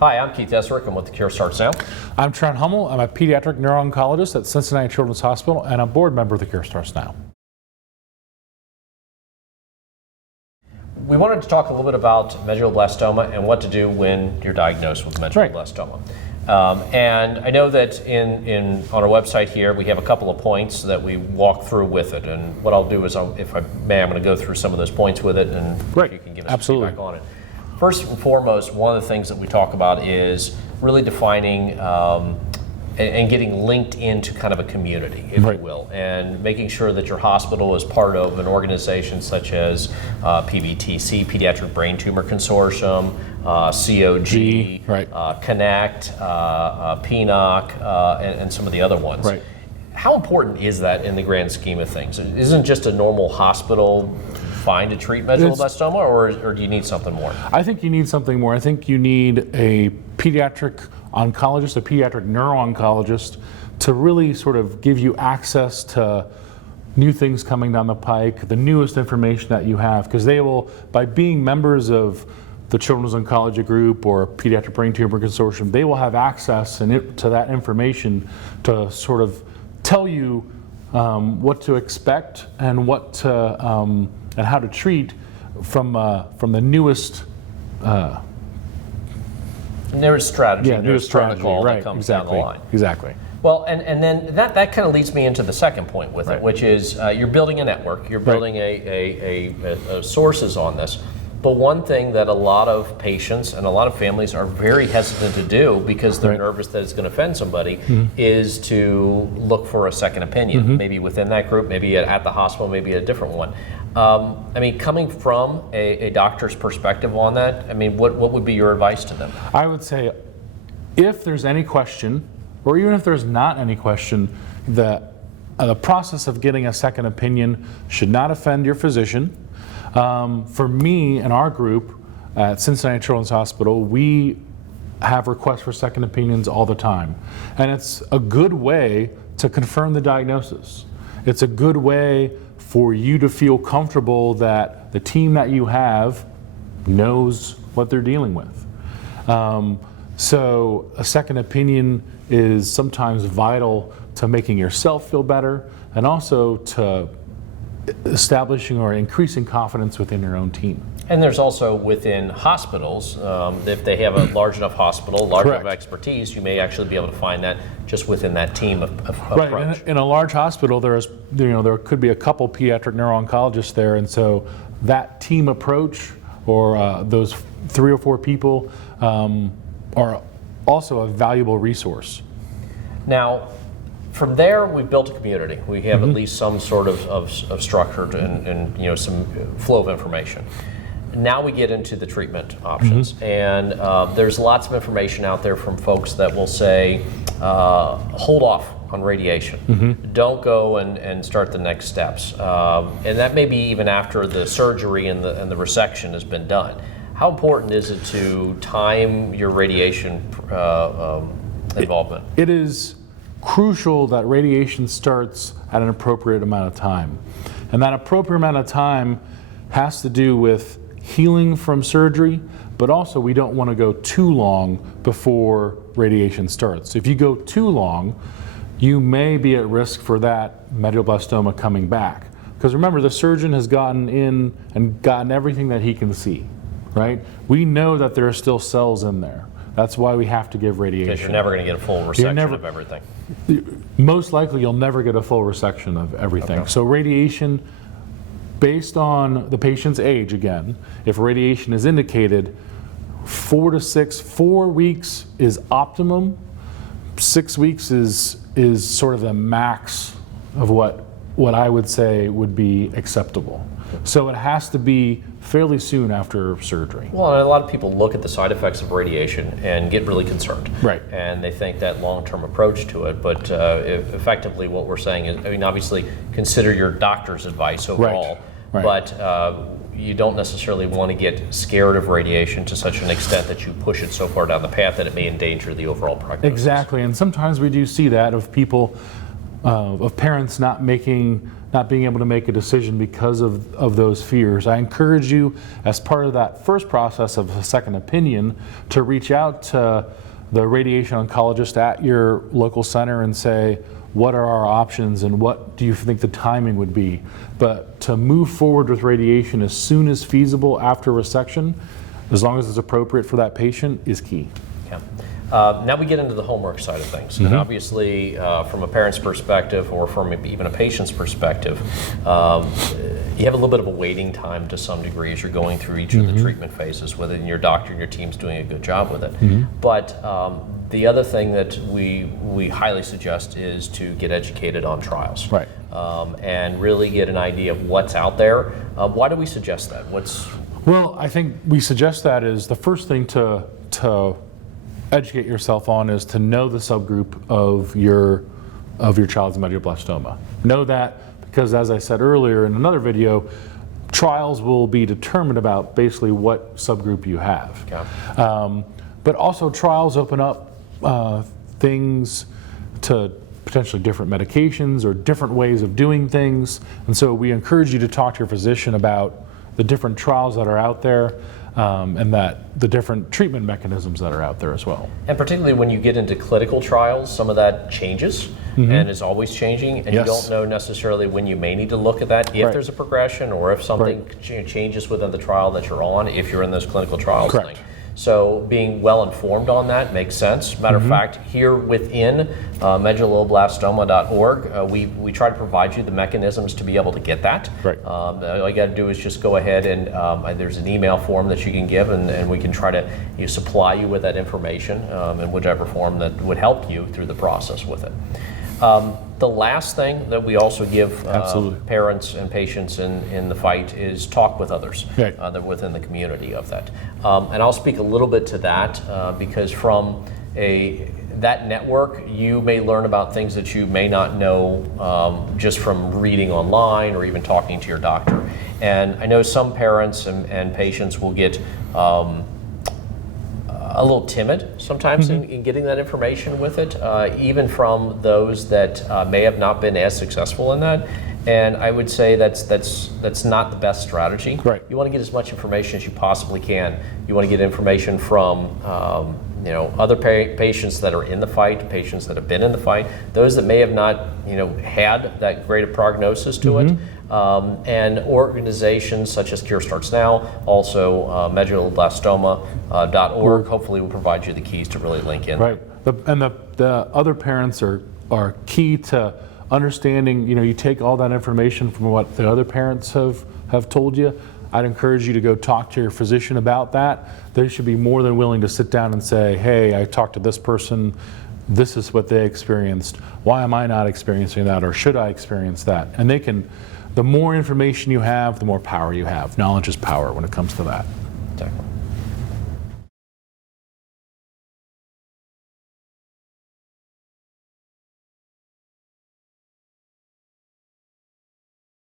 Hi, I'm Keith Desserich. I'm with The Cure Starts Now. I'm Trent Hummel. I'm a pediatric neuro-oncologist at Cincinnati Children's Hospital and a board member of The Cure Starts Now. We wanted to talk a little bit about medulloblastoma and what to do when you're diagnosed with medulloblastoma. And I know that on our website here we have a couple of points that we walk through with it. And what I'll do is, if I may, I'm going to go through some of those points with it, and if you can give us some feedback on it. First and foremost, one of the things that we talk about is really defining and getting linked into kind of a community, if you will, and making sure that your hospital is part of an organization such as PBTC, Pediatric Brain Tumor Consortium, COG, Connect, PNOC, and some of the other ones. Right. How important is that in the grand scheme of things? Isn't just a normal hospital fine to treat medulloblastoma, or do you need something more? I think you need something more. I think you need a pediatric oncologist, a pediatric neuro-oncologist, to really sort of give you access to new things coming down the pike, the newest information that you have, because they will, by being members of the Children's Oncology Group or Pediatric Brain Tumor Consortium, they will have access to that information to sort of tell you what to expect and what to and how to treat from the newest strategy, newest protocol right, that comes exactly, down the line. Exactly. Well, and then that kind of leads me into the second point with it, which is you're building a network, you're building a sources on this. But one thing that a lot of patients and a lot of families are very hesitant to do because they're nervous that it's going to offend somebody is to look for a second opinion, maybe within that group, maybe at the hospital, maybe a different one. I mean, coming from a doctor's perspective on that, I mean, what would be your advice to them? I would say if there's any question, or even if there's not any question, the process of getting a second opinion should not offend your physician. For me and our group at Cincinnati Children's Hospital, we have requests for second opinions all the time. And it's a good way to confirm the diagnosis. It's a good way for you to feel comfortable that the team that you have knows what they're dealing with. So a second opinion is sometimes vital to making yourself feel better and also to establishing or increasing confidence within your own team. And there's also within hospitals, if they have a large enough hospital, large enough expertise, you may actually be able to find that just within that team approach. Right. In a large hospital, there could be a couple pediatric neuro-oncologists there, and so that team approach, or those 3 or 4 people, are also a valuable resource. Now, from there, we've built a community. We have at least some sort of structure and some flow of information. Now we get into the treatment options, and there's lots of information out there from folks that will say, hold off on radiation. Don't go and start the next steps. And that may be even after the surgery and the resection has been done. How important is it to time your radiation involvement? It is crucial that radiation starts at an appropriate amount of time. And that appropriate amount of time has to do with healing from surgery, but also we don't want to go too long before radiation starts. If you go too long, you may be at risk for that medulloblastoma coming back. Because remember, the surgeon has gotten in and gotten everything that he can see, right? We know that there are still cells in there. That's why we have to give radiation. Because you're never going to get a full resection of everything. Most likely you'll never get a full resection of everything. Okay. So radiation, based on the patient's age again, if radiation is indicated, 4 weeks is optimum. 6 weeks is sort of the max of what I would say would be acceptable. So it has to be fairly soon after surgery. Well, and a lot of people look at the side effects of radiation and get really concerned. Right. And they think that long-term approach to it, but effectively what we're saying is, I mean, obviously consider your doctor's advice overall, but you don't necessarily want to get scared of radiation to such an extent that you push it so far down the path that it may endanger the overall prognosis. Exactly, and sometimes we do see that of people of parents not being able to make a decision because of those fears. I encourage you, as part of that first process of a second opinion, to reach out to the radiation oncologist at your local center and say, what are our options and what do you think the timing would be? But to move forward with radiation as soon as feasible after resection, as long as it's appropriate for that patient, is key. Yeah. Now we get into the homework side of things. And obviously, from a parent's perspective or from even a patient's perspective, you have a little bit of a waiting time to some degree as you're going through each of the treatment phases with it, and your doctor and your team's doing a good job with it. But the other thing that we highly suggest is to get educated on trials. Right. And really get an idea of what's out there. Why do we suggest that? Well, I think we suggest that is the first thing to educate yourself on is to know the subgroup of your child's medulloblastoma. Know that because, as I said earlier in another video, trials will be determined about basically what subgroup you have. Okay. But also trials open up things to potentially different medications or different ways of doing things. And so we encourage you to talk to your physician about the different trials that are out there, and that the different treatment mechanisms that are out there as well. And particularly when you get into clinical trials, some of that changes and is always changing, and you don't know necessarily when you may need to look at that, if there's a progression or if something changes within the trial that you're on, if you're in those clinical trials. Correct. So being well informed on that makes sense. Matter of fact, here within medulloblastoma.org, we try to provide you the mechanisms to be able to get that. Right. All you got to do is just go ahead and there's an email form that you can give, and we can try to supply you with that information in whichever form that would help you through the process with it. The last thing that we also give parents and patients in the fight is talk with others that are within the community of that. And I'll speak a little bit to that because from that network, you may learn about things that you may not know just from reading online or even talking to your doctor. And I know some parents and patients will get a little timid sometimes in getting that information with it, even from those that may have not been as successful in that. And I would say that's not the best strategy. Right. You want to get as much information as you possibly can. You want to get information from other patients that are in the fight, patients that have been in the fight, those that may have not had that great a prognosis to it. And organizations such as Cure Starts Now, also medulloblastoma.org, hopefully will provide you the keys to really link in. Right. And the other parents are key to understanding, you take all that information from what the other parents have told you. I'd encourage you to go talk to your physician about that. They should be more than willing to sit down and say, hey, I talked to this person, this is what they experienced. Why am I not experiencing that, or should I experience that? And the more information you have, the more power you have. Knowledge is power when it comes to that.